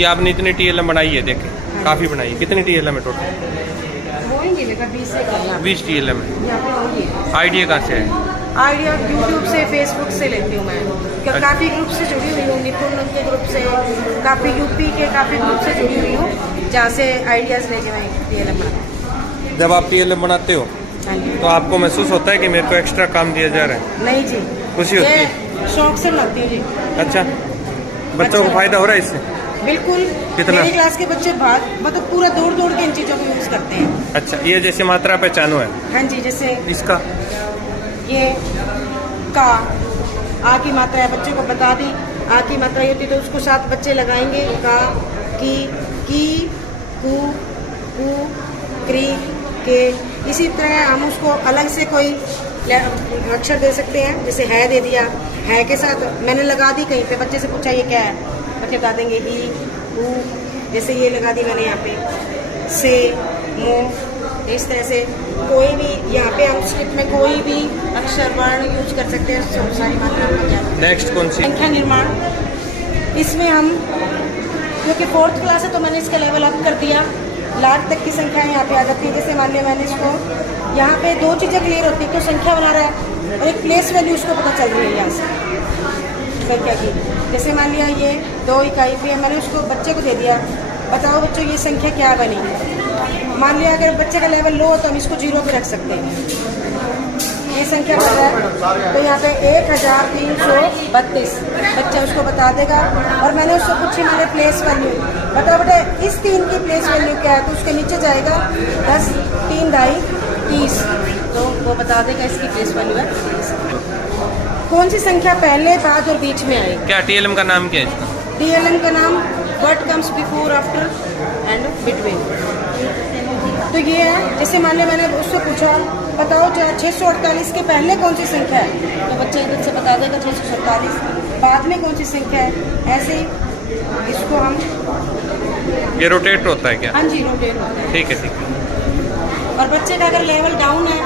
ये आपने इतनी TLM बनाई है, देखे काफ़ी बनाई है। कितनी TLM है टोटल? 20 TLM है। आइडिया कहाँ से है? आइडिया यूट्यूब से, फेसबुक से लेती हूँ मैं। काफ़ी ग्रुप से जुड़ी हुई हूँ, निपुण के ग्रुप से, काफ़ी यूपी के काफ़ी ग्रुप से जुड़ी हुई हूँ, जहाँ से आइडियाज़ लेके मैं TLM बनाती हूँ। जब आप TLM बनाते हो तो आपको महसूस होता है कि मेरे को एक्स्ट्रा काम दिया जा रहा है? नहीं जी, खुशी होती है? शौक से बनाती हूँ जी। अच्छा, बच्चों को फायदा हो रहा है इससे? बिल्कुल। कितना? मेरी क्लास के बच्चे मतलब पूरा दौड़ के इन चीज़ों को यूज़ करते हैं। अच्छा, ये जैसे मात्रा पहचानो है? हाँ जी, जैसे इसका ये का आ की मात्रा है, बच्चे को बता दी आ की मात्रा ये होती है तो उसको 7 बच्चे लगाएंगे। का, की, कू, कू, क्री, के। इसी तरह हम उसको अलग से कोई अक्षर दे सकते हैं, जैसे है दे दिया, है के साथ मैंने लगा दी कहीं पे, बच्चे से पूछा ये क्या है, बच्चे बता देंगे ई, ऊ, जैसे ये लगा दी मैंने यहाँ पे, से, मो। इस तरह से कोई भी यहाँ पे हम स्क्रिप्ट में कोई भी अक्षर वर्ण यूज कर सकते हैं, सब सारी मात्रा का ज्ञान। नेक्स्ट कौन सी? संख्या निर्माण। इसमें हम क्योंकि 4th क्लास है तो मैंने इसका लेवल अप कर दिया, लाख तक की संख्याएं यहाँ पे आ जाती है। जैसे मान लिया मैंने इसको यहाँ पे 2 चीज़ें क्लियर होती है, तो संख्या बना रहा है और एक प्लेस वैल्यू उसको पता चल रही है यहाँ से संख्या की। जैसे मान लिया ये 2 इकाई पे मैंने उसको बच्चे को दे दिया, बताओ बच्चों ये संख्या क्या बनी। मान लिया अगर बच्चे का लेवल लो हो तो हम इसको 0 पे रख सकते हैं, ये संख्या बन रहा है तो यहाँ पे 1332 बच्चा उसको बता देगा। और मैंने उसको पूछी मैंने प्लेस वैल्यू, बताओ बेटा इस 3 की प्लेस वैल्यू क्या है, तो उसके नीचे जाएगा 10, 3 ढाई 30, तो वो बता देगा इसकी प्लेस वैल्यू है 30। कौन सी संख्या पहले, बाद और बीच में आएगी? क्या TLM का नाम क्या है इसका? TLM का नाम what comes before, after and between. तो ये है, जैसे मान लिया मैंने उससे पूछा बताओ 648 के पहले कौन सी संख्या है, तो बच्चा इधर से बता देगा 647, बाद में कौन सी संख्या है। ऐसे ही इसको हम ये रोटेट होता है क्या? हाँ जी, रोटेट होता है। ठीक है, ठीक है। और बच्चे का अगर लेवल डाउन है,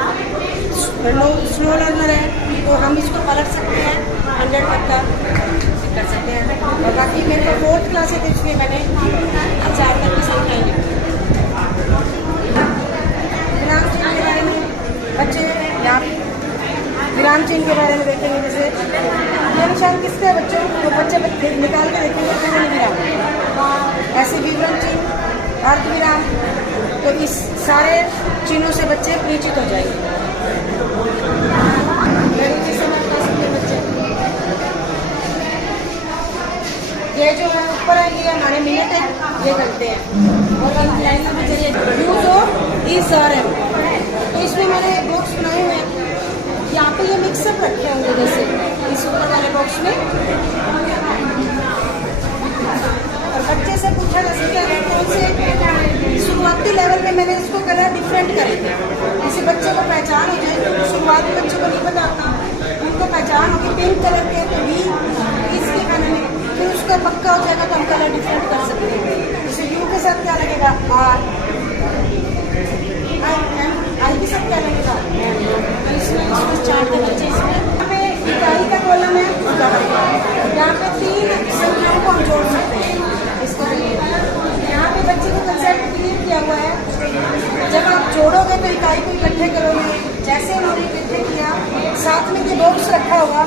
स्लो लर्नर है, तो हम इसको पलट सकते हैं 100 तक का कर सकते हैं। और बाकी मेरे को 4th क्लास है तो इसलिए मैंने 4 तक की संख्या लिखी। विराम चिन्ह के बारे में बच्चे यहाँ विराम चिन्ह के बारे में देखेंगे, जैसे ये निशान किसका है बच्चों, तो बच्चे निकाल के देखेंगे पूर्ण विराम, ऐसे विवरण चिन्ह, अर्ध विराम, तो इस सारे चिन्हों से बच्चे परिचित हो जाएंगे। बच्चे ये जो है ऊपर है ये हमारे मिनट है, ये करते हैं। और लाइन में चलिए यूज ऑफ ESRM, तो इसमें मैंने बॉक्स बनाए हुए हैं, यहाँ पे ये मिक्सअप रखे होंगे जैसे इस ऊपर वाले बॉक्स में। और बच्चे से पूछा जा सकता है कौन से शुरुआती लेवल में मैंने इसको कलर डिफरेंट करे थे, किसी बच्चे को पहचान हो जाए, शुरुआती बच्चे को नहीं पता होता, उनको पहचान होगी पिंक कलर के तो भी इसके खाने में, फिर उसका पक्का हो जाएगा तो हम कलर डिफरेंट कर सकते हैं। जैसे यू के साथ क्या लगेगा, R, आई के साथ क्या लगेगा, इसमें 4 के बच्चे इसमें यहाँ पे इकाई का कॉलम है, यहाँ पे 3 संख्याओं को हम जोड़ सकते हैं। इसको यहाँ पे बच्चे को कंसेप्ट क्लियर किया हुआ है, जब आप जोड़ोगे तो इकाई को इकट्ठे करोगे, जैसे उन्होंने इकट्ठे किया, साथ में ये बॉक्स रखा होगा,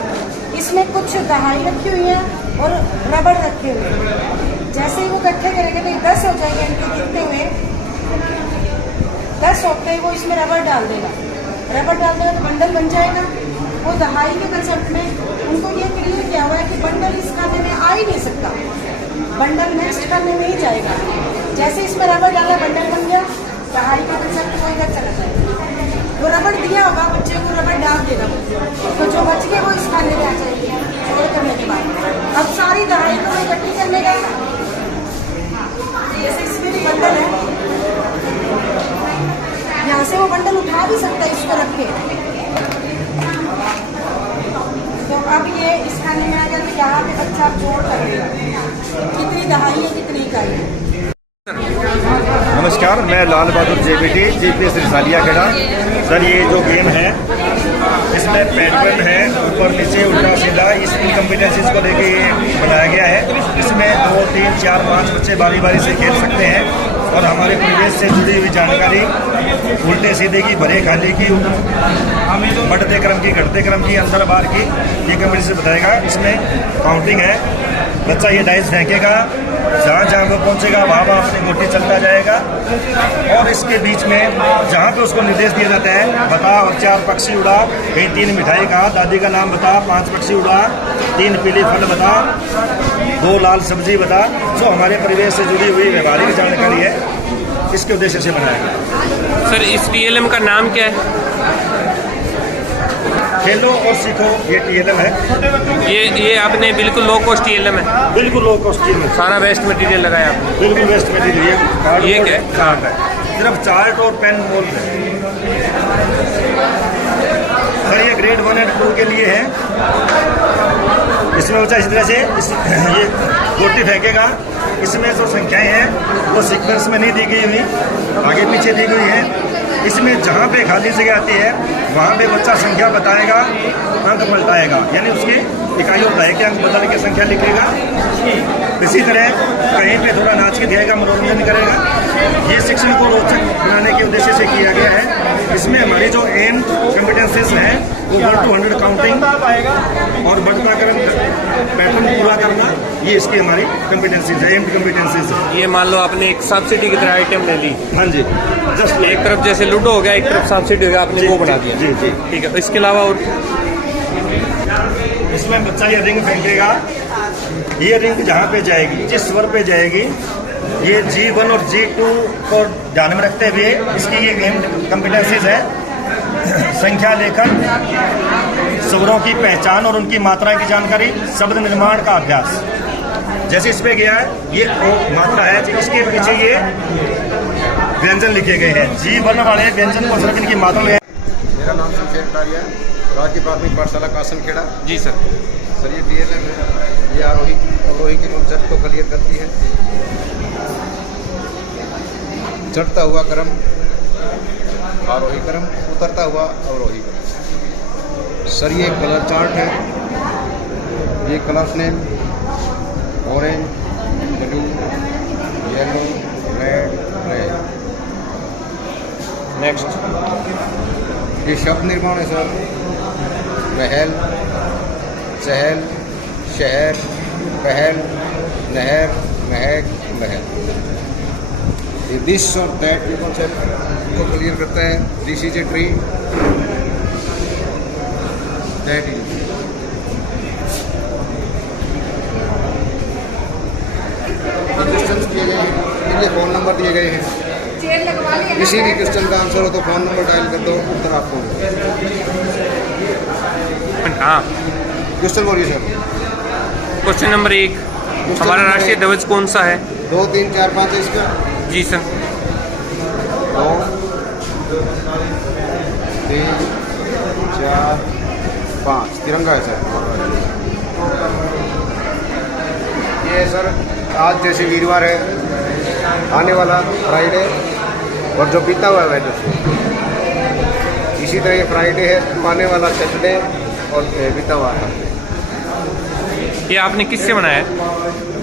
इसमें कुछ दहाई रखी हुई है और रबड़ रखे हुए हैं। जैसे ही वो इकट्ठे करेंगे तो ये 10 हो जाएंगे, इनके गिनते हुए 10 होते ही वो इसमें रबड़ डाल देगा, रबड़ डाल देगा तो बंडल बन जाएगा। वो दहाई के कंसेप्ट में उनको ये क्लियर किया हुआ है कि बंडल इस खाने में आ ही नहीं सकता, बंडल नेक्स्ट खाने में ही जाएगा। जैसे इसमें रबड़ डाला बंडल बन गया, दहाई का कंसेप्ट वो इधर चला जाएगा। वो रबड़ दिया होगा बच्चे को, रबड़ डाल देगा, तो जो बच गए वो इस खाने में आ जाएंगे जोड़ करने के बाद। अब सारी दहाई को इकट्ठी करने का, जैसे इसमें भी बंडल है, यहाँ से वो बंडल उठा भी सकता है इसको रख के। तो अब ये इस खाने में आ गया तो यहाँ पे बच्चा जोड़ कर देगा कितनी दहाई है कितनी इकाई है। नमस्कार, मैं Lal Bahadur JBT, GPS रिसालिया Kheda. Sir ये जो गेम है इसमें पैटर्न है ऊपर नीचे उल्टा सीधा। इस कॉम्पिटेंसीज को लेके ये बनाया गया है। इसमें 2, 3, 4, 5 बच्चे बारी बारी से खेल सकते हैं और हमारे परिवेश से जुड़ी हुई जानकारी उल्टे सीधे की, भरे खाली की, बढ़ते क्रम की, घटते क्रम की, अंदर बाहर की, ये कॉम्पिटेशन बताएगा। इसमें काउंटिंग है। बच्चा ये डाइस फेंकेगा, जहाँ जहाँ वो पहुँचेगा वहाँ वहाँ अपनी गोटी चलता जाएगा और इसके बीच में जहाँ पे उसको निर्देश दिया जाता है, बता और 4 पक्षी उड़ा, कहीं 3 मिठाई कहा, दादी का नाम बता, 5 पक्षी उड़ा, 3 पीली फल बता, 2 लाल सब्जी बता, जो हमारे परिवेश से जुड़ी हुई व्यवहारिक जानकारी है, इसके उद्देश्य से बनाया गया। सर इस TLM का नाम क्या है? खेलो और सीखो, ये TLM है। ये आपने बिल्कुल लो कॉस्ट TLM है, बिल्कुल लो कॉस्ट TLM, सारा वेस्ट मटेरियल लगाया आपने। बिल्कुल वेस्ट मटेरियल। ये क्या है? कार्ड है, सिर्फ चार्ट और पेन मोल्ड है सर। ये ग्रेड 1 और 2 के लिए है। इसमें बच्चा इस तरह से ये गोटी फेंकेगा। इसमें जो संख्याएं हैं वो सीक्वेंस में नहीं दी गई हुई, आगे पीछे दी गई है। इसमें जहाँ पे खाली जगह आती है वहाँ पे बच्चा संख्या बताएगा, अंक पलटाएगा, यानी उसकी इकाई होता है कि अंक बदल के संख्या लिखेगा। इसी तरह कहीं पे थोड़ा नाच के दिखाएगा, मनोरंजन करेगा। ये शिक्षण को रोचक बनाने के उद्देश्य से किया गया है। इसमें हमारी जो एंड कॉम्पिटेंसीज हैं वो 1 to 100 काउंटिंग और बढ़ता क्रम पैटर्न पूरा करना, ये इसकी हमारी कॉम्पिटेंसीज है, एंड कॉम्पिटेंसीज है। ये मान लो आपने एक सब्सिडी की तरह आइटम ले ली। हाँ जी, जस्ट एक तरफ जैसे लूडो हो गया, एक तरफ सब्सिडी हो गया, आपने वो बना दिया। जी जी, ठीक है। इसके अलावा और इसमें बच्चा ये रिंग फेंकेगा। ये रिंग जहाँ पे जाएगी, जिस स्वर पे जाएगी, ये G1 और G2 को ध्यान में रखते हुए इसकी ये गेम कॉम्पिटेंसीज है। संख्या लेखन, स्वरों की पहचान और उनकी मात्रा की जानकारी, शब्द निर्माण का अभ्यास। जैसे इस पे गया है, ये ओ मात्रा है, इसके पीछे ये व्यंजन लिखे गए हैं। G1 वाले व्यंजन को सिर्फ इनकी मात्रा में। मेरा नाम शमशेर कारिया, राज्य प्राथमिक पाठशाला कासनखेड़ा। जी सर। सर ये TLM है, ये अवरोही के कॉन्सेप्ट को क्लियर करती है। चढ़ता हुआ क्रम आरोही क्रम, उतरता हुआ अवरोही क्रम। सर ये कलर चार्ट है। ये colours name orange, blue, yellow, red, red. Next ये शब्द निर्माण है सर। महल, चहल, शहर, पहल, नहर, महक, महल। ये दिस और दैट के कॉन्सेप्ट को क्लियर करता है। This is a tree, that is. Question किए गए हैं, इनके फ़ोन नंबर दिए गए हैं। किसी भी क्वेश्चन का आंसर हो तो फ़ोन नंबर डायल कर दो, उत्तर आपको। हाँ, क्वेश्चन बोलिए सर। क्वेश्चन नंबर 1, हमारा राष्ट्रीय ध्वज कौन सा है? 2, 3, 4, 5 है इसका। जी सर। 2, 3, 4, 5 तिरंगा है सर। ये है सर, आज जैसे वीरवार है, आने वाला फ्राइडे और जो बीता हुआ है वेडनेसडे, इसी तरह ये फ्राइडे है, आने वाला सैटरडे और बीता हुआ है। ये आपने किससे बनाया है?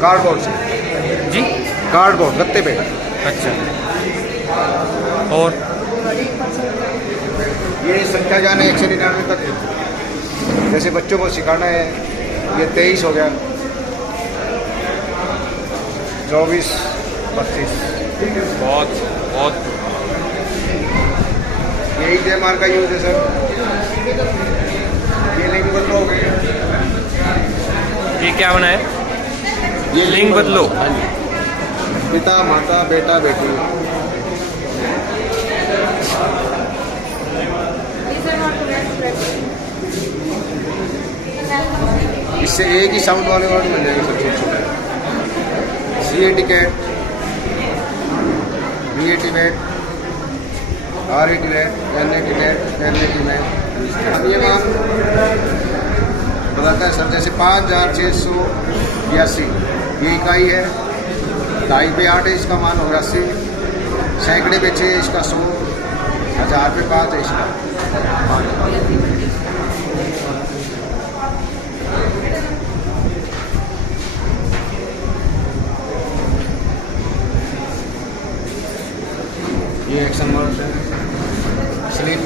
कार्डबोर्ड से जी, कार्डबोर्ड गत्ते पे। अच्छा। और ये संख्या जाने 199 तक, जैसे बच्चों को सिखाना है। ये 23 हो गया, 24, 25। बहुत बहुत यही जयमार का यूज है सर। ये लिंग बदलो हो गए। ये क्या बना है? ये लिंग बदलो। पिता, माता, बेटा, बेटी। इससे एक ही साउंड वाले वर्ड मिल जाएंगे सर, छोटे छोटे। CAT cat, BAT bat, RAT bat, NAT bat, LAT bat. ये मान बताता है सर, जैसे 5682 ये इकाई है। 2.5 पे 8 है, इसका मान होगा 80। सैकड़े पे 6 है, इसका 100। 1000 पे 5 है, इसका 5। ये एक्शन वर्ड है, स्लीप,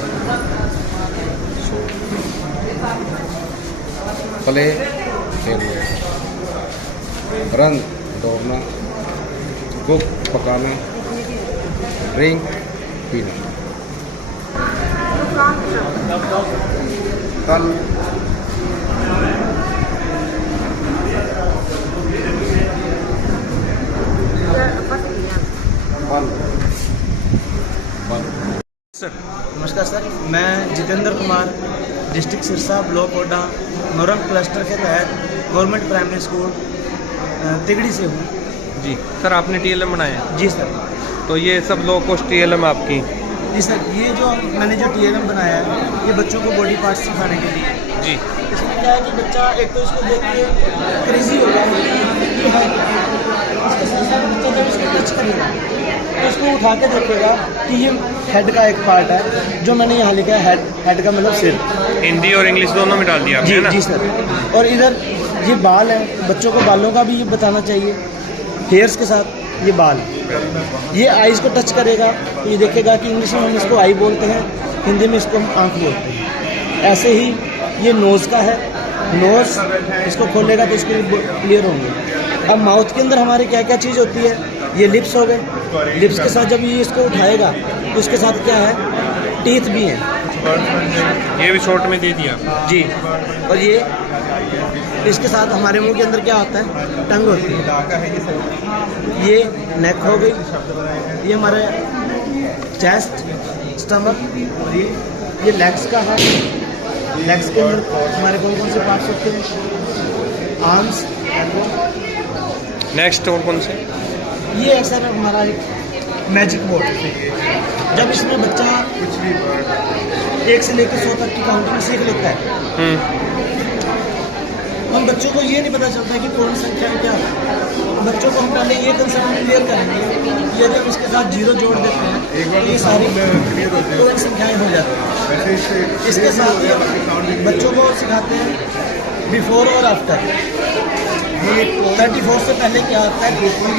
प्ले खेलना, रन दौड़ना, कुक पकाना, ड्रिंक पीना, कल नमस्कार सर, मैं Jitendra Kumar district Sirsa block Oda Norang cluster के तहत गवर्नमेंट प्राइमरी स्कूल तिगड़ी से हूँ। जी सर, आपने टीएलएम बनाया है? जी सर। तो ये सब लो कॉस्ट टीएलएम आपकी? जी सर, ये जो मैंने जो टीएलएम बनाया है ये बच्चों को बॉडी पार्ट्स सिखाने के लिए। जी। इसमें क्या है कि बच्चा एक तो इसको देख के क्रेजी होगा ये है, इसके साथ साथ बच्चा जब इसको टच करेगा तो इसको उठा के देखेगा कि ये हेड का एक पार्ट है, जो मैंने यहाँ लिखा है हेड का मतलब सिर। हिंदी और इंग्लिश दोनों में डाल दिया आपने, जी है ना? जी सर। और इधर ये बाल है, बच्चों को बालों का भी ये बताना चाहिए, हेयर्स के साथ ये बाल। ये आइज़ को टच करेगा तो ये देखेगा कि इंग्लिश में हम इसको आई बोलते हैं, हिंदी में इसको हम आँख बोलते हैं। ऐसे ही ये नोज़ का है, नोज़ इसको खोलेगा तो इसके क्लियर होंगे। अब माउथ के अंदर हमारे क्या क्या चीज़ होती है, ये लिप्स हो गए, लिप्स के साथ जब ये इसको उठाएगा तो इसके साथ क्या है, टीथ भी हैं। ये भी शॉर्ट में दे दिया जी। और ये इसके साथ हमारे मुंह के अंदर क्या होता है, टंग होती है। ये नेक हो गई, ये हमारे चेस्ट, स्टमक, ये लेग्स का है। लेग्स के अंदर हमारे कौन कौन से पार्ट्स होते हैं, आर्म्स, नेक्स्ट और कौन से? ये है सर हमारा एक मैजिक बोर्ड। जब इसमें बच्चा 1 से लेकर 100 तक की काउंटिंग सीख लेता है, हम बच्चों को ये नहीं पता चलता कि पूर्ण संख्या क्या है। बच्चों को हम पहले ये कंसेप्ट क्लियर करेंगे, यदि हम इसके साथ 0 जोड़ देते हैं तो ये सारी पूर्ण संख्याएं हो जाती हैं। इसके साथ ही बच्चों को सिखाते हैं बिफोर और आफ्टर। 34 से पहले क्या आता है, बिफोर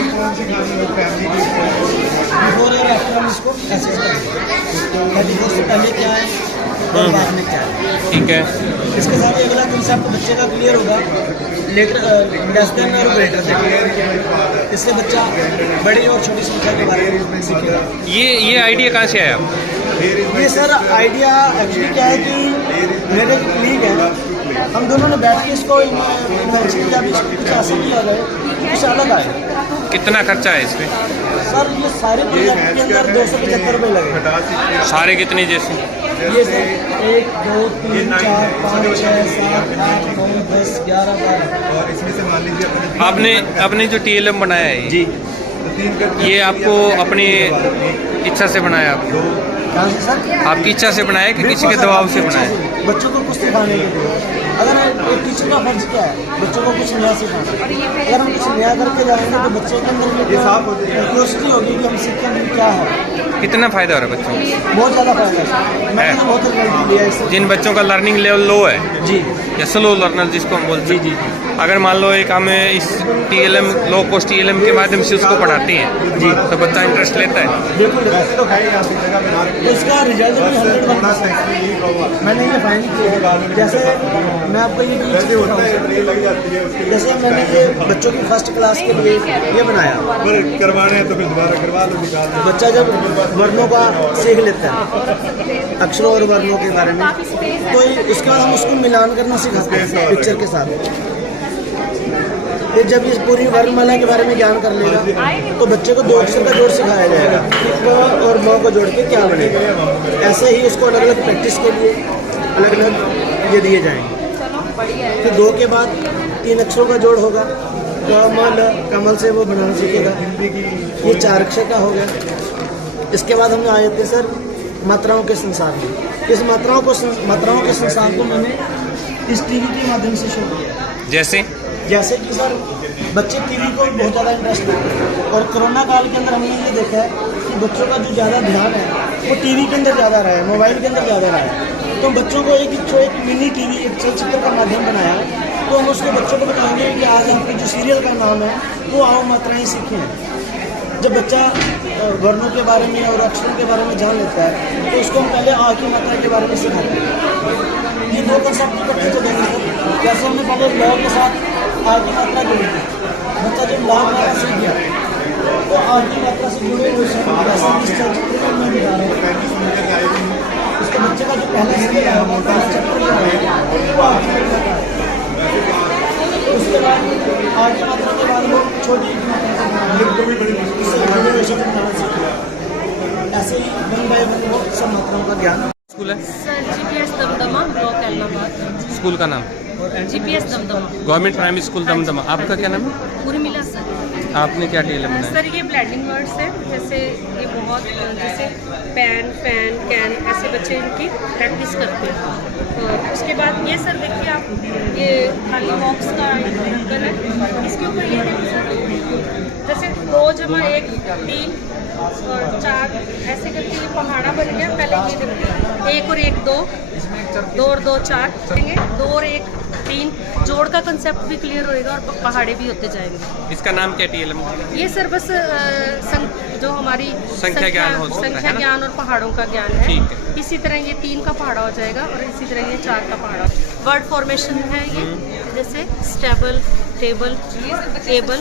और आफ्टर हम इसको ऐसे करेंगे। 34 से पहले क्या है और बाद में क्या है। ठीक है। इसके साथ ही अगला कंसेप्ट बच्चे का क्लियर होगा, लेस देन और ग्रेटर देन। इससे बच्चा बड़ी और छोटी संख्या के बारे में सीखेगा। ये आइडिया कहाँ से आया? ये सर आइडिया एक्चुअली क्या है कि मेरे कलीग हैं, हम दोनों ने बैठ के इसको इमेजिन किया, कुछ ऐसा किया जाए कुछ अलग आए। कितना खर्चा है इसमें? सर ये सारे प्रोजेक्ट के अंदर 275 रुपये लगे। सारे कितने जैसे? ये सर 1 2 3 4 5 6 7 8 9 10 11 12। और इसमें से मान लीजिए आपने जो टीएलएम बनाया है जी, ये आपको अपनी इच्छा से बनाया? आपको कहाँ से सर? आपकी इच्छा से बनाया कि किसी के दबाव से बनाया? बच्चों को कुछ सिखाने के लिए। अगर एक टीचर का फर्ज क्या है, बच्चों को कुछ नया सिखाना। अगर हम कुछ नया करके जाएंगे तो बच्चों के अंदर क्यूरियोसिटी होगी कि हम सीखेंगे क्या है। कितना फायदा हो रहा है बच्चों को? बहुत ज़्यादा फायदा है। मैंने तो बहुत रिजल्ट लिया इससे। जिन बच्चों का लर्निंग लेवल लो है जी या स्लो लर्नर जिसको हम बोलते हैं, जी। अगर मान लो एक हमें इस टीएलएम लो कॉस्ट टीएलएम के माध्यम से उसको पढ़ाते हैं जी, तो बच्चा इंटरेस्ट लेता है? बिल्कुल। तो इसका रिजल्ट भी 100% मैंने ये फाइंड किया है। जैसे मैं आपको ये जैसे मैंने ये बच्चों की फर्स्ट क्लास के लिए ये बनाया, करवाने हैं तो फिर दोबारा करवा लो। बच्चा जब वर्णों का सीख लेता है, अक्षरों और वर्णों के बारे में, तो उसके बाद हम उसको मिलान करना सिखाते हैं पिक्चर के साथ। ये जब इस पूरी वर्णमाला के बारे में ज्ञान कर लेगा तो बच्चे को 2 अक्षर का जोड़ सिखाया जाएगा, क और म को जोड़ के क्या बनेगा। ऐसे ही उसको अलग अलग प्रैक्टिस के लिए अलग अलग ये दिए जाएंगे। फिर 2 के बाद 3 अक्षरों का जोड़ होगा, क म ल, कमल से वो बनाना सीखेगा। ये 4 अक्षर का हो गया। इसके बाद हम आए थे सर मात्राओं के संसार में। इस मात्राओं के संसार को मैंने इस टीवी के माध्यम से शो किया। जैसे कि सर बच्चे टीवी को बहुत ज़्यादा इंटरेस्ट लेते हैं, और कोरोना काल के अंदर हमने ये देखा है कि बच्चों का जो ज़्यादा ध्यान है वो टीवी के अंदर ज़्यादा रहा है, मोबाइल के अंदर ज़्यादा रहा है। तो बच्चों को एक मिनी टीवी, एक चलचित्र का माध्यम बनाया है। तो हम उसके बच्चों को बताएंगे कि आज आपके जो सीरियल का नाम है वो आओ मात्राएँ सीखें। जब बच्चा वर्णों के बारे में और अक्षरों के बारे में जान लेता है तो उसको हम पहले आ की मात्रा के बारे में सिखाते हैं। ये दो कंसेप्ट इकट्ठे जो देंगे सर, जैसे हमने पहले लॉ के साथ आ की मात्रा जोड़ी थी, बच्चा जब लॉ वगैरह सीख गया तो आ की मात्रा से जुड़े हुए शब्द जैसे इस चैप्टर में दिखा रहा हूँ, उसके बच्चे का जो पहला स्किल है वो पहला चैप्टर जो है वो आ की मात्रा का है। उसके बाद आगे मात्रा के बाद वो छोटी इससे जुड़े हुए शब्द बनाना सीखा। ऐसे ही वन बाय वन वो सब मात्राओं का ज्ञान। स्कूल है? Sir GPS Damdama block Ellenabad. School का नाम? GPS Damdama. Government primary school Damdama. आपका क्या नाम है? उर्मिला सर। आपने क्या टीएलएम बनाया? सर ये ब्लेंडिंग वर्ड्स है, जैसे ये बहुत जैसे पैन फैन कैन ऐसे बच्चे इनकी प्रैक्टिस करते हैं। और उसके बाद ये सर देखिए आप, ये खाली बॉक्स का एग्जाम्पल है, इसके ऊपर ये देखिए सर, जैसे 2 जमा 1 3 और 4 ऐसे करके ये पहाड़ा बन गया। पहले ये देखिए 1 और 1 2, 2 और 2 4 देंगे, 2 और 1 3, जोड़ का कंसेप्ट भी क्लियर होएगा और पहाड़े भी होते जाएंगे। इसका नाम क्या टीएलएम? ये सर बस जो हमारी संख्या ज्ञान होता है संख्या ना? ज्ञान और पहाड़ों का ज्ञान है। ठीक है। इसी तरह ये 3 का पहाड़ा हो जाएगा और इसी तरह ये 4 का पहाड़ा। वर्ड फॉर्मेशन है ये, जैसे स्टेबल, टेबल, एबल।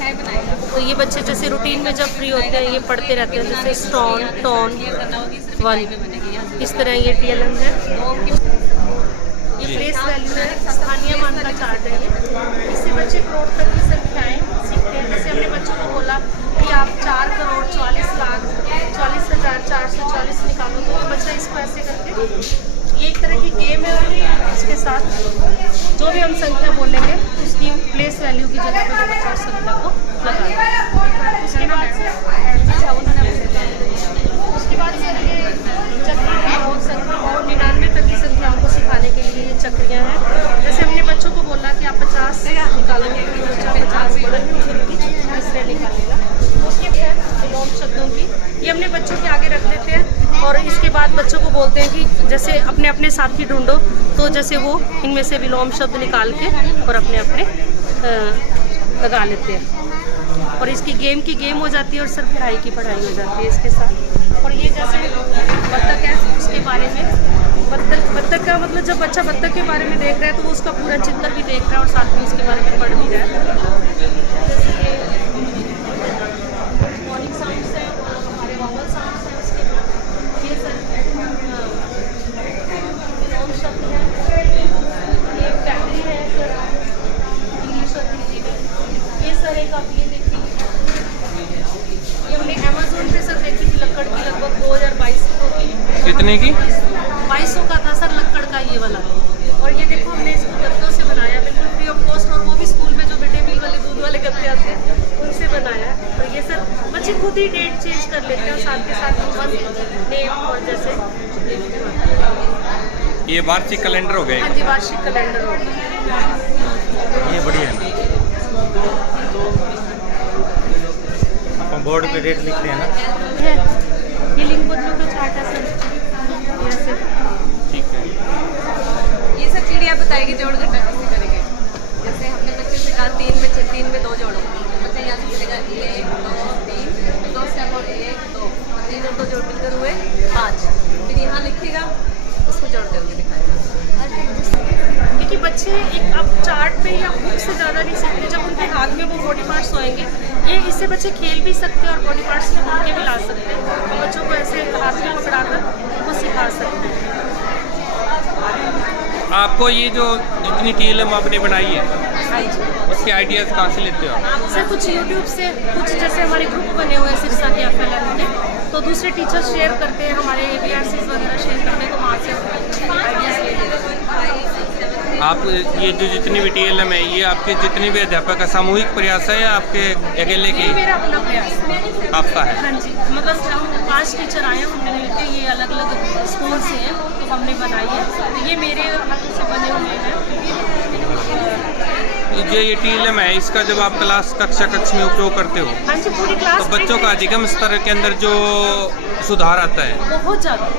तो ये बच्चे जैसे रूटीन में जब फ्री होते हैं ये पढ़ते रहते हैं, जैसे स्टोन, टोन, वन। इस तरह ये टीएलएम है। ये प्लेस वैल्यू है, स्थानीय मान का चार्ट है ये। इससे बच्चे करोड़ तक की संख्याएं सीखते हैं। जैसे हमने बच्चों को बोला कि आप 4 करोड़ 40 लाख 40,440 निकालो, तो वो बच्चा इसको ऐसे करके, ये एक तरह की गेम है और इसके साथ जो भी हम संख्या बोलेंगे उसकी प्लेस वैल्यू की जगह पे वो बच्चा उस संख्या को लगाएगा। उसके बाद सर ये चक्रियाँ और संख्या और 99 तक की संख्याओं को सिखाने के लिए ये चक्रियाँ हैं। जैसे हमने बच्चों को बोला कि आप 50 निकालेंगे तो बच्चा 50 इससे निकालेगा। उसके बाद विलोम शब्दों की ये हमने बच्चों के आगे रख देते हैं और इसके बाद बच्चों को बोलते हैं कि जैसे अपने अपने साथी ढूंढो, तो जैसे वो इनमें से विलोम शब्द निकाल के और अपने अपने लगा लेते हैं। और इसकी गेम की गेम हो जाती है और सर पढ़ाई की पढ़ाई हो जाती है इसके साथ। और ये जैसे बत्तख है उसके बारे में, बत्तख का मतलब जब बच्चा बत्तख के बारे में देख रहा है तो वो उसका पूरा चित्र भी देख रहा है और साथ में उसके बारे में पढ़ भी रहा है। जैसे ये मॉर्निंग साउंड्स है, हमारे वॉवल साउंड्स है। उसके बाद ये सर विलोम शब्द है, ये फैक्ट्री है सर इंग्लिश और हिंदी में। ये सर एक आप ये देखिए, ये हमने अमेज़न पे सर देखी थी, लक्कड़ की लगभग 2022 की। कितने की? 2200 का था सर लक्कड़ का ये वाला। और ये देखो हमने इसको गत्तों से बनाया, बिल्कुल फ्री ऑफ कॉस्ट, और वो भी स्कूल में जो मिड डे मील वाले दूध वाले गत्ते आते हैं उनसे बनाया। और ये सर बच्चे खुद ही डेट चेंज कर लेते हैं और साथ के साथ नेम और जैसे ये वार्षिक कैलेंडर हो गया? हाँ जी, वार्षिक कैलेंडर हो गया। ये बढ़िया है। अपन बोर्ड पे डेट लिखते हैं ना। ये लिंक बदलो का चार्ट है सर, ऐसे। ठीक है। ये सब चीज़ें आप बताएगी जोड़ घटा कैसे करेंगे। जैसे हमने बच्चे से कहा 3 में 2 जोड़ो, बच्चा यहाँ से बोलेगा 1 2 3, 2 से और 1 2, 3 और 2 जोड़ मिलकर हुए 5। फिर यहाँ लिखेगा, उसको जोड़ करके दिखाएगा। क्योंकि बच्चे एक अब चार्ट पे या बुक से ज़्यादा नहीं सीखते, जब उनके हाथ में वो बॉडी पार्ट्स होएंगे, ये इससे बच्चे खेल भी सकते हैं और बॉडी पार्ट्स में उनके भी ला सकते हैं। तो बच्चों को ऐसे हाथ में पकड़ाकर वो सिखा सकते हैं। आपको ये जो जितनी टीएलएम आपने बनाई है हाँ जी उसके आइडियाज़ कहाँ से लेते हो आप? सर कुछ यूट्यूब से, कुछ जैसे हमारे ग्रुप बने हुए हैं सिरसा के FLN के, तो दूसरे टीचर्स शेयर करते हैं, हमारे ABRCs वगैरह शेयर करते हैं, तो वहाँ से आइडियाज़ ले लेते हैं। आप ये जो जितनी भी टीएलएम है ये आपके जितने भी अध्यापक का सामूहिक प्रयास है या आपके अकेले ये की? मेरा अपना प्रयास है। आपका है? हाँ जी, मतलब हम 5 टीचर आए हैं, हमने मिलकर ये अलग अलग स्कूल से हैं तो हमने बनाई है। तो ये मेरे हाथों से बने हुए हैं। ये टीएलएम है, इसका जब आप क्लास कक्षा में उपयोग करते हो हाँ जी, पूरी क्लास तो बच्चों का अधिगम स्तर के अंदर जो सुधार आता है बहुत ज़्यादा।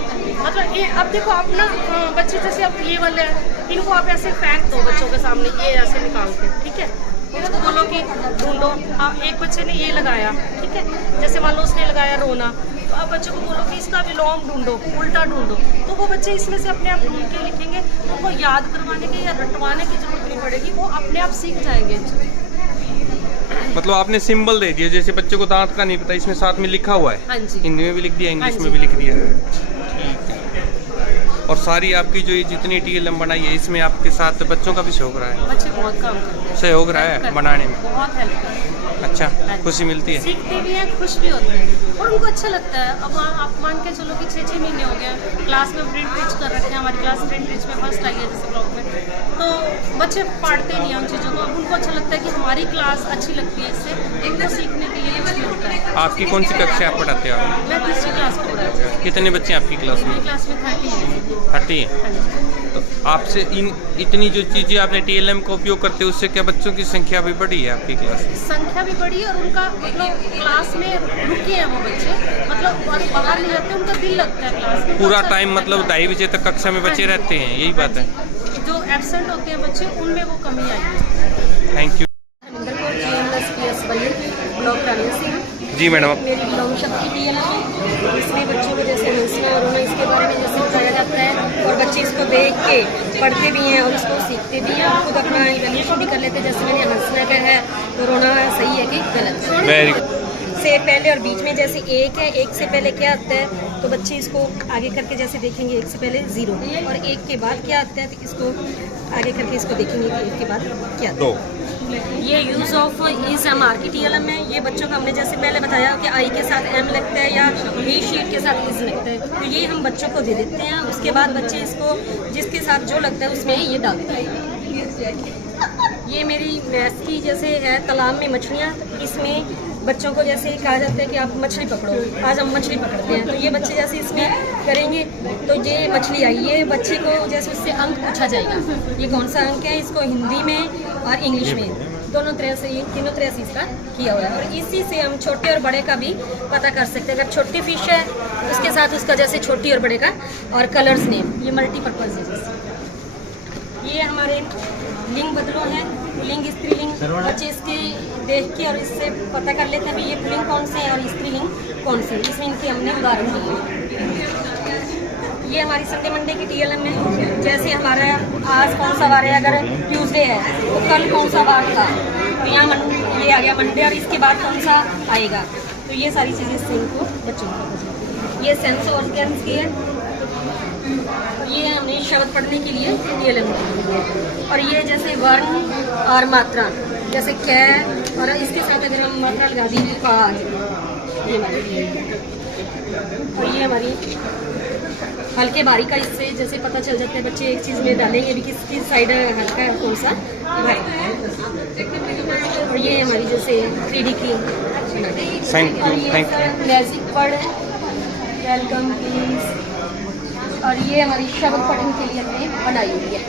मतलब ये अब देखो आप ना बच्चे जैसे अब ये वाले हैं, इनको आप ऐसे फेंक दो बच्चों के सामने, ये ऐसे निकाल के, ठीक है, उसको बोलो कि ढूंढो। आप एक बच्चे ने ये लगाया, ठीक है, जैसे मान लो उसने लगाया रोना, तो आप बच्चों को बोलो कि इसका विलोम ढूंढो, उल्टा ढूंढो, तो वो बच्चे इसमें से अपने आप ढूंढ के लिखेंगे। उनको याद करवाने की या रटवाने की जरूरत नहीं पड़ेगी, वो अपने आप सीख जाएंगे। मतलब आपने सिंबल दे दिया, जैसे बच्चे को दांत का नहीं पता, इसमें साथ में लिखा हुआ है। हाँ जी। हिंदी में भी लिख दिया, इंग्लिश हाँ में जी। भी लिख दिया। ठीक है। और सारी आपकी जो ये जितनी TLM बनाई है, इसमें आपके साथ बच्चों का भी सहयोग रहा है? बच्चे बहुत काम करते हैं, सहयोग रहा है बनाने में? बहुत हेल्प करते हैं। अच्छा, खुशी मिलती है? सीखते भी हैं, खुश भी होते हैं और उनको अच्छा लगता है। अब आप मान के चलो कि 6-6 महीने हो गए क्लास में प्रिंट रीच कर रखे हैं, हमारी क्लास प्रिंट रीच में फर्स्ट आई है जैसे ब्लॉक में, तो बच्चे पढ़ते नहीं हैं उन चीज़ों को। अब उनको अच्छा लगता है कि हमारी क्लास अच्छी लगती है, इससे इनको सीखने के लिए कुछ मिलता है। आपकी कौन सी कक्षा आप पढ़ाते हो? आप मैं तीसरी क्लास को पढ़ाती हूँ। कितने बच्चे हैं आपकी क्लास में? मेरी क्लास में 30 है। 30 है। हाँ जी। तो आपसे इतनी जो चीज़ें आपने TLM का उपयोग करते हो, उससे क्या बच्चों की संख्या भी बढ़ी है आपकी क्लास में? संख्या भी बढ़ी और उनका मतलब क्लास में रुके हैं वो बच्चे, मतलब और बाहर नहीं जाते, उनका दिल लगता है क्लास में। पूरा अच्छा टाइम सीखते मतलब हैं। 2:30 बजे तक कक्षा में बच्चे रहते हैं, यही बात है? जो एब्सेंट होते हैं बच्चे, उनमें वो कमी आई है। थैंक यू ब्लॉक रानिया से हूँ। जी मैडम। मेरी बिलोंग शक्ति TLM है। इसमें बच्चों को जैसे हंसना और रोना, इसके बारे में जैसे बताया जाता है और बच्चे इसको देख के पढ़ते भी हैं और इसको सीखते भी हैं और खुद अपना इवैल्यूएशन भी कर लेते हैं। जैसे मैंने हंसना का है तो रोना सही है कि गलत है। वेरी से पहले और बीच में जैसे एक है, एक से पहले क्या आता है तो बच्चे इसको आगे करके जैसे देखेंगे, एक से पहले 0 और एक के बाद क्या आता है तो इसको आगे करके इसको देखेंगे कि एक के बाद क्या आता है। ये यूज़ ऑफ इस MR की TLM में ये बच्चों को हमने जैसे पहले बताया कि आई के साथ M लगता है या V शीट के साथ इस लगता है, तो ये हम बच्चों को दे देते हैं। उसके बाद बच्चे इसको जिसके साथ जो लगता है उसमें ये डालते हैं। ये मेरी मैथ्स की जैसे है तालाब में मछलियाँ, इसमें बच्चों को जैसे कहा जाता है कि आप मछली पकड़ो, आज हम मछली पकड़ते हैं, तो ये बच्चे जैसे इसमें करेंगे तो ये मछली आई, ये बच्चे को जैसे उससे अंक पूछा जाएगा, ये कौन सा अंक है, इसको हिंदी में और इंग्लिश में दोनों तरह से, ये तीनों तरह से इसका किया हुआ है। और इसी से हम छोटे और बड़े का भी पता कर सकते हैं। अगर छोटी फिश है उसके साथ उसका जैसे छोटी और बड़े का और कलर्स नेम, ये मल्टीपर्पज़ है। जैसे ये हमारे लिंग बदलो हैं, लिंग स्त्रीलिंग, बच्चे इसके देख के और इससे पता कर लेते हैं भी ये पुल्लिंग कौन से हैं और स्त्रीलिंग कौन से हैं। इसमें इनके हमने उदाहरण दिए। ये हमारी संडे मंडे की TLM है। जैसे हमारा आज कौन सा वार है, अगर ट्यूसडे है तो कल कौन सा वार था, तो यहाँ ये आ गया मंडे और इसके बाद कौन सा आएगा, तो ये सारी चीज़ें इससे इनको बच्चों को। ये सेंस ऑर्गन्स की है और ये हमने शब्द पढ़ने के लिए TLM की। और ये जैसे वर्ण और मात्रा, जैसे कै और इसके साथ अगर हम मात्रा लगा दी काज, ये हमारी, और ये हमारी हल्के बारी का, इससे जैसे पता चल जाता है बच्चे एक चीज़ में डालेंगे भी किसकी साइड हल्का है कौन सा भाई। और ये हमारी जैसे 3D की और ये मैजिक वर्ड है, वेलकम प्लीज। और ये हमारी शब्द पठन के लिए हमने बनाई हुई है।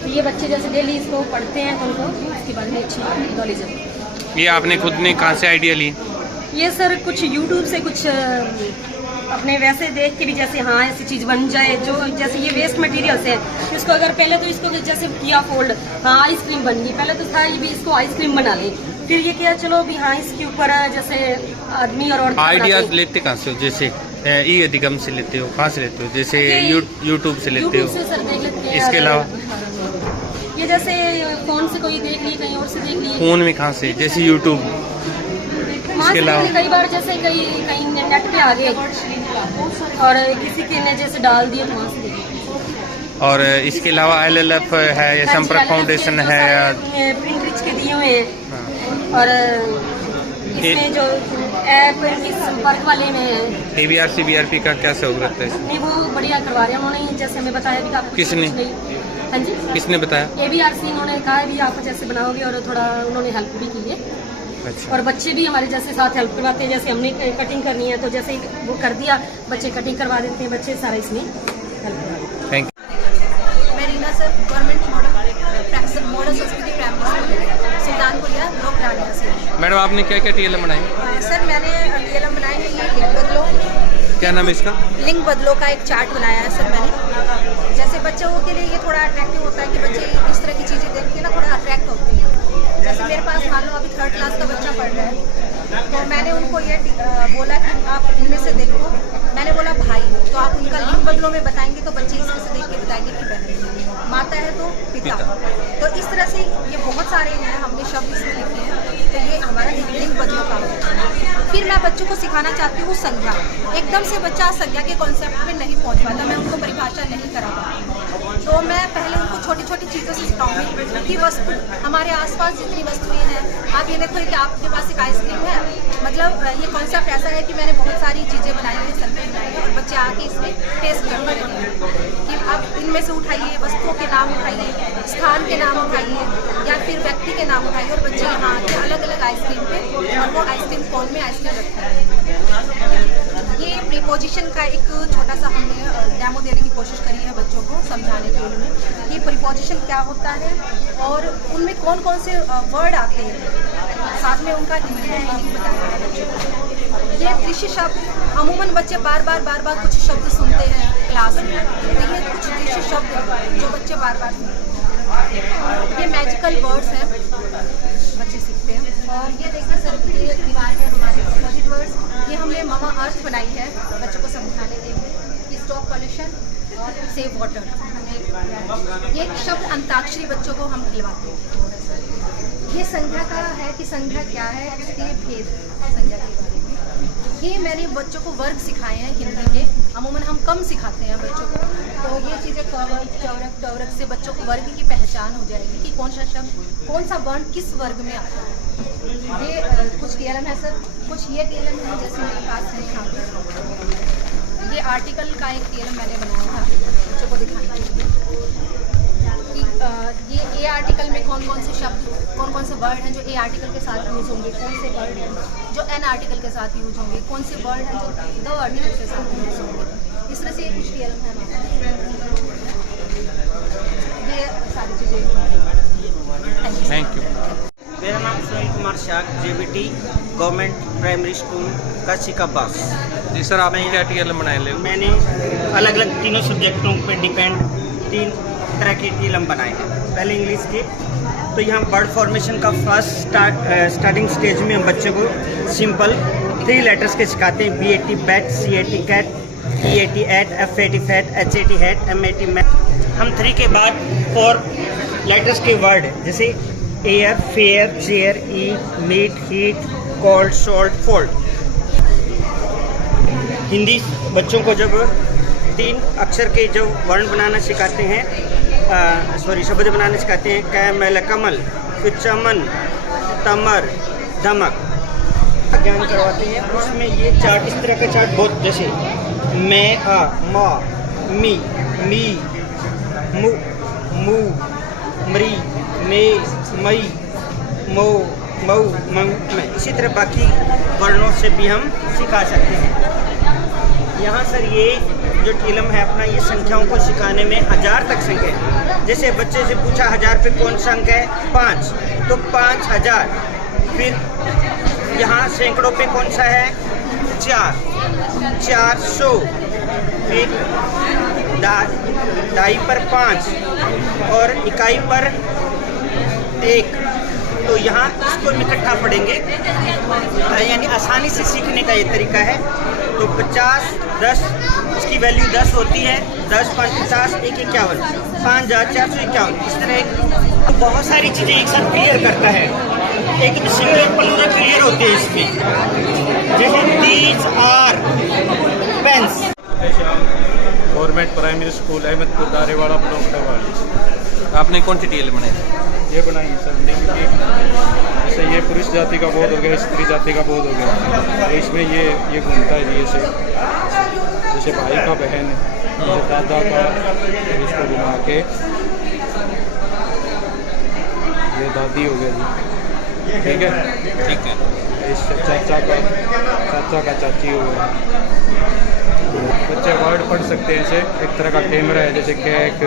तो ये बच्चे जैसे डेली इसको पढ़ते हैं तो उनको इसके बारे में अच्छी नॉलेज है। ये आपने खुद ने कहाँ से आइडिया ली? ये सर कुछ यूट्यूब से कुछ अपने वैसे देख के भी, जैसे हाँ ऐसी चीज़ बन जाए जो जैसे ये वेस्ट मटेरियल से है, इसको अगर पहले तो इसको जैसे किया फोल्ड, हाँ आइसक्रीम बन गई, पहले तो था ये भी इसको आइसक्रीम बना ले, फिर ये किया चलो भी हाँ इसके ऊपर जैसे आदमी और औरत आइडियाज लेते कहाँ से हो? जैसे ई अधिगम से लेते हो, कहाँ से लेते हो? जैसे यूट्यूब से लेते हो? से सर देख लेते हैं। इसके अलावा ये जैसे फोन से कोई देख लिए, कहीं और से देख लिए। फोन में कहाँ से? जैसे यूट्यूब। इसके अलावा कई बार जैसे कहीं नेट पे आ गए और किसी के ने जैसे डाल दिए तो वहाँ से देख। और इसके अलावा LLF है या संपर्क फाउंडेशन है, प्रिंट रिच के दिए हुए हैं। और इसमें जो ऐप इस संपर्क वाले में है, ABR CBRP का क्या सहयोग रहता है? नहीं वो बढ़िया करवा रहे हैं उन्होंने, जैसे हमें बताया भी आपको किसने? हाँ जी, किसने बताया? ABRC इन्होंने कहा है भी आप जैसे बनाओगे और थोड़ा उन्होंने हेल्प भी की है। अच्छा। और बच्चे भी हमारे जैसे साथ हेल्प करवाते हैं, जैसे हमने कटिंग करनी है तो जैसे वो कर दिया, बच्चे कटिंग करवा देते हैं, बच्चे सारा इसमें हेल्प करवा देते हैं। थैंक मैं रीना सर, गवर्नमेंट मॉडल संस्कृति प्राइमरी स्कूल सुल्तानपुरिया ब्लॉक रानिया से। यू। मैडम आपने क्या क्या TLM बनाई? सर मैंने TLM बनाई है, ये लिंग बदलो। क्या नाम है इसका? लिंग बदलो का एक चार्ट बनाया है सर मैंने। जैसे बच्चों के लिए ये थोड़ा अट्रैक्टिव होता है कि बच्चे इस तरह की चीज़ें देख के ना थोड़ा अट्रैक्ट होते हैं। जैसे मेरे पास बताएंगे तो बच्चे इसमें से देख के बताएंगे कि बहन, माता है तो पिता। तो इस तरह से ये बहुत सारे हैं, हमने शब्द इसमें लिखे हैं, तो ये हमारा लिंग बदलाव का होता है। फिर मैं बच्चों को सिखाना चाहती हूँ संज्ञा। एकदम से बच्चा संज्ञा के कॉन्सेप्ट में नहीं पहुँच पाता, मैं उनको परिभाषा नहीं करा पाती, तो मैं पहले उनको छोटी छोटी चीज़ों से सिखाऊंगी कि वस्तु हमारे आसपास जितनी वस्तुएं हैं, आप ये देखो कि आपके पास एक आइसक्रीम है, मतलब ये कॉन्सेप्ट ऐसा है कि मैंने बहुत सारी चीज़ें बनाई हैं, सब्जी बनाई है, और बच्चे आके इसमें टेस्ट कर रहे हैं कि आप इनमें से उठाइए, वस्तुओं के नाम उठाइए, स्थान के नाम उठाइए, या फिर व्यक्ति के नाम उठाइए, और बच्चे यहाँ आके अलग अलग आइसक्रीम पे और वो आइसक्रीम कोन में आइसक्रीम रखते हैं। ये प्रीपोजिशन का एक छोटा सा हमने डेमो देने की कोशिश करी है बच्चों को समझाने के लिए कि प्रीपोजिशन क्या होता है और उनमें कौन कौन से वर्ड आते हैं, साथ में उनका हिंदी में मीनिंग बताया है बच्चों को। ये दृश्य शब्द अमूमन बच्चे बार बार कुछ शब्द सुनते हैं क्लास में, तो ये कुछ दृश्य शब्द हैं जो बच्चे बार बार सुनते हैं। ये मैजिकल वर्ड्स हैं, बच्चे सीखते हैं। और ये देखिए सर, ये दीवार है हमारे अपोजिट वर्ड्स, ये हमने मामा अर्थ बनाई है बच्चों को समझाने के लिए, स्टॉप पॉल्यूशन और सेव वाटर। ये शब्द अंताक्षरी बच्चों को हम खिलवाते हैं। ये संज्ञा का है कि संज्ञा क्या है, इसके भेद संज्ञा के बारे में। ये मैंने बच्चों को वर्ग सिखाए हैं हिंदी के, अमूमन हम कम सिखाते हैं बच्चों को, तो ये चीज़ें कवक चौरक टौरक से बच्चों को वर्ग की पहचान हो जाएगी कि कौन सा शब्द कौन सा वर्ण किस वर्ग में आता है। ये कुछ टीएलएम है सर, कुछ ये टीएलएम है जैसे मेरे पास है यहाँ पर। ये आर्टिकल का एक टीएलएम मैंने बनाया था बच्चों को दिखाने के लिए कि ये ए आर्टिकल में कौन कौन से शब्द, कौन कौन से वर्ड हैं जो ए आर्टिकल के साथ यूज़ होंगे, कौन से वर्ड हैं जो एन आर्टिकल के साथ यूज होंगे, कौन से वर्ड हैं जो द आर्टिकल के साथ यूज होंगे। इस तरह से कुछ टीएलएम है, ये सारी चीज़ें। Thank you. मेरा नाम Sunil Kumar Shah, JBT government primary school कच्ची का बास। जी सर, आपने क्या टीएलएम बनाए ले? मैंने अलग अलग तीनों सब्जेक्टों पे डिपेंड 3 तरह के टीएलएम बनाए हैं। पहले इंग्लिश के, तो यहाँ वर्ड फॉर्मेशन का फर्स्ट स्टार्टिंग स्टेज में हम बच्चों को सिंपल 3 लेटर्स के सिखाते हैं, BAT bat, CAT cat, EAT eat, FAT fat, HAT hat, MAT mat. हम 3 के बाद 4 लेटर्स के वर्ड जैसे air, fair, chair, eat, meat, heat, cold, salt, fold. Hindi बच्चों को जब 3 अक्षर के जब वर्ण बनाना सिखाते हैं, शब्द बनाना सिखाते हैं, कैमल, कमल, फिर चमन, तमर, धमक ज्ञान करवाते हैं। उसमें ये चार्ट, इस तरह का चार्ट बहुत, जैसे मैं, आ, मा, मी, मू, मू, मरी, मे, मई, मो, मऊ, मैं, इसी तरह बाकी वर्णों से भी हम सिखा सकते हैं। यहाँ सर ये जो टीएलएम है अपना, ये संख्याओं को सिखाने में 1000 तक संख्या है। जैसे बच्चे से पूछा 1000 पे कौन सा अंक है, 5, तो 5000। फिर यहाँ सैकड़ों पे कौन सा है, 4, 400। फिर दाई पर 5 और इकाई पर 1। तो यहाँ इसको इकट्ठा पढ़ेंगे, यानी आसानी से सीखने का ये तरीका है। तो 50, 10, इसकी वैल्यू 10 होती है, 10, 5, 50, 1, 51, 5451। इस तरह तो बहुत सारी चीज़ें एक साथ क्लियर करता है। एक तो सिंगल प्लूरल क्लियर होते हैं इसमें, जैसे these are pens. Government primary school Ahmadpur Darewada block Dawali. आपने कौन सी टीएलएम बनाई? ये बनाई है सर लिंग की, जैसे ये पुरुष जाति का बोध हो गया, स्त्री जाति का बोध हो गया, तो इसमें ये घूमता है ये से, जैसे भाई का बहन, जैसे दादा का, इसको घुमा के ये दादी हो गया जी, ठीक है, ठीक है। इस चाचा का चाची हो गया। बच्चे वर्ड पढ़ सकते हैं, ऐसे एक तरह का कैमरा है, जैसे केक,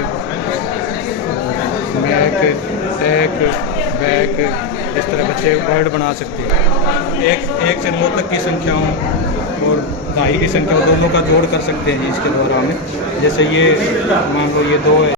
मैक, टैक, बैक, इस तरह बच्चे वर्ड बना सकते हैं। 1 से 9 तक की संख्याओं और दहाई की संख्याओं दोनों का जोड़ कर सकते हैं इसके द्वारा हमें। जैसे ये मान लो ये 2 है,